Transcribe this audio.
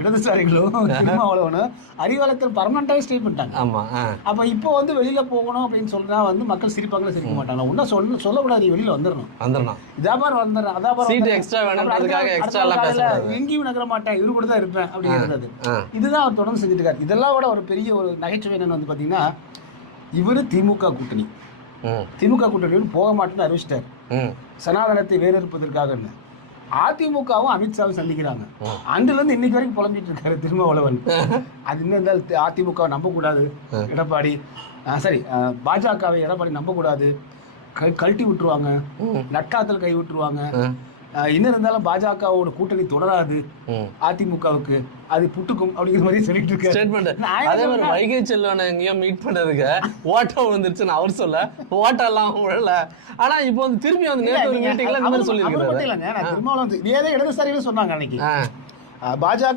இடதுசாரிகளும் திருமாவளவனும் அறிவாலயத்தில் பர்மனண்டாவே ஸ்டே பண்ணிட்டாங்க. ஆமா ஆ. அப்ப இப்போ வந்து வெளியில போகணும் அப்படின்னு சொன்னா வந்து மக்கள் சிரிப்பாங்களா சிரிக்க மாட்டாங்க. ஒன்றும் சொல்ல சொல்லக்கூடாது வெளியில வந்துடணும் வந்துடணும் இதாபார் வந்துடுறேன் அதாபார் Seat வந்துடுறேன். extra வேணும்ன்றதுக்காக அப்புறம் அடுத்த extra எல்லாம் நாள் காலையில பேசக்கூடாது. எங்கேயும் நகர மாட்டேன் இவரு கூட தான் இருப்பேன் அப்படிங்கிறது. இதுதான் அவர் தொடர்ந்து செஞ்சுட்டு இருக்காரு. இதெல்லாம் விட ஒரு பெரிய ஒரு நகைச்சுவை என்னன்னு வந்து பாத்தீங்கன்னா இவரு திமுக கூட்டணி. திமுக கூட்டணியில் போக மாட்டேன்னு அறிவிச்சிட்டாரு. சனாதனத்தை வேறறுப்பதற்காக அதிமுகவும் அமித்ஷாவும் சந்திக்கிறாங்க. அன்றுல இருந்து இன்னைக்கு வரைக்கும் புலம்பிட்டு இருக்காரு திருமாவளவன். அது இன்னும் இருந்தால் அதிமுகவை நம்பக்கூடாது. எடப்பாடி சரி பாஜகவை எடப்பாடி நம்பக்கூடாது. கழட்டி விட்டுருவாங்க. நட்டாத்தில் கை விட்டுருவாங்க. இன்னும் இருந்தாலும் பாஜகவோட கூட்டணி தொடராது. அதிமுகவுக்கு அது புட்டுக்கும் அப்படிங்கிற மாதிரி சொல்லிட்டு இருக்காரு. ஸ்டேட்மெண்ட் என்ன அதே மாதிரி? வைகை செல்வனை எங்கேயோ மீட் பண்ணதுக்கு ஓட்டம் விழுந்துருச்சுன்னு அவர் சொல்ல. ஓட்டெல்லாம் விழல. ஆனா இப்போ வந்து திரும்பி வந்து நேற்று ஒரு மீட்டிங்ல இந்த மாதிரி சொல்லியிருக்காரு இல்லைங்க நான் திருமாவளவன் இதே தான் இடதுசாரிகளும் சொன்னாங்க அன்னைக்கு. பாஜக